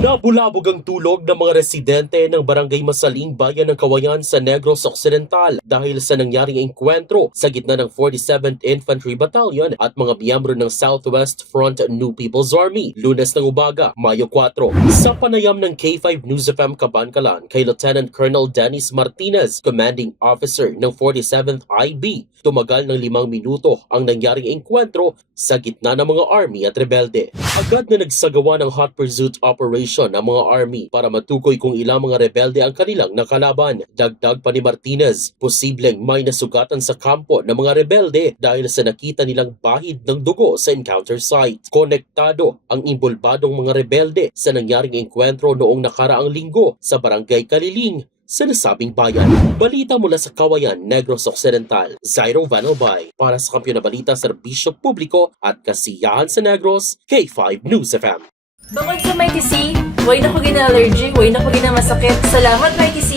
Nabulabog ang tulog ng mga residente ng Barangay Masaling, Bayan ng Kawayan sa Negros Occidental dahil sa nangyaring engkwentro sa gitna ng 47th Infantry Battalion at mga miyembro ng Southwest Front New People's Army, Lunes ng umaga, Mayo 4. Sa panayam ng K5 News FM Kabankalan kay Lieutenant Colonel Dennis Martinez, Commanding Officer ng 47th IB, tumagal ng 5 minuto ang nangyaring engkwentro sa gitna ng mga army at rebelde. Agad na nagsagawa ng hot pursuit operation ang mga army para matukoy kung ilang mga rebelde ang kanilang nakalaban. Dagdag pa ni Martinez, posibleng may nasugatan sa kampo ng mga rebelde dahil sa nakita nilang bahid ng dugo sa encounter site. Konektado ang imbulbadong mga rebelde sa nangyaring engkwentro noong nakaraang linggo sa Barangay Kaliling sa nasabing bayan. Balita mula sa Kawayan, Negros Occidental, Zairo Vanelbay. Para sa Kampiyon na Balita, Serbisyo Publiko at Kasiyahan sa Negros, K5 News FM. Bukod sa Mighty C, way na ko gina-allergy, way na ko gina-masakit. Salamat Mighty C!